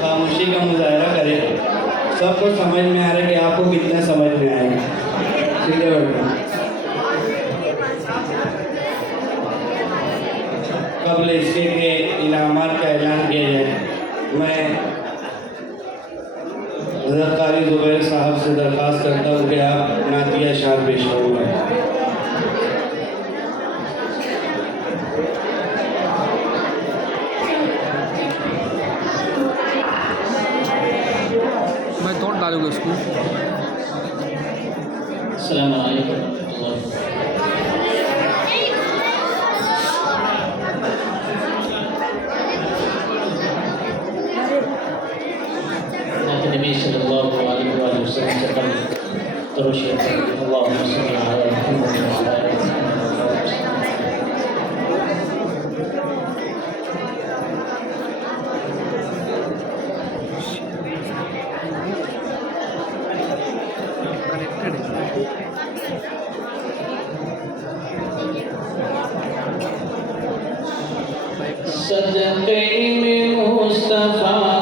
खामोशी का मुजाहरा करें। सबको समझ में आ रहा है कि आपको कितना समझ में आएगा। ठीक है बेटा। कबल इसके के इनामात का ऐलान किया जाए, मैं हज़रत कारी ज़ुबैर साहब से दरख्वास्त करता हूँ कि आप नातिया शार पेश करूँगा। मैं तोड़ डालूँगा उसको। अस्सलाम वालेकुम रहमतुल्लाह। नबी सल्लल्लाहु अलैहि वसल्लम से कल तरोशिया अल्लाहुम्मा सल्ली अला मुहम्मद व अला आलि सदक़े में मुस्तफ़ा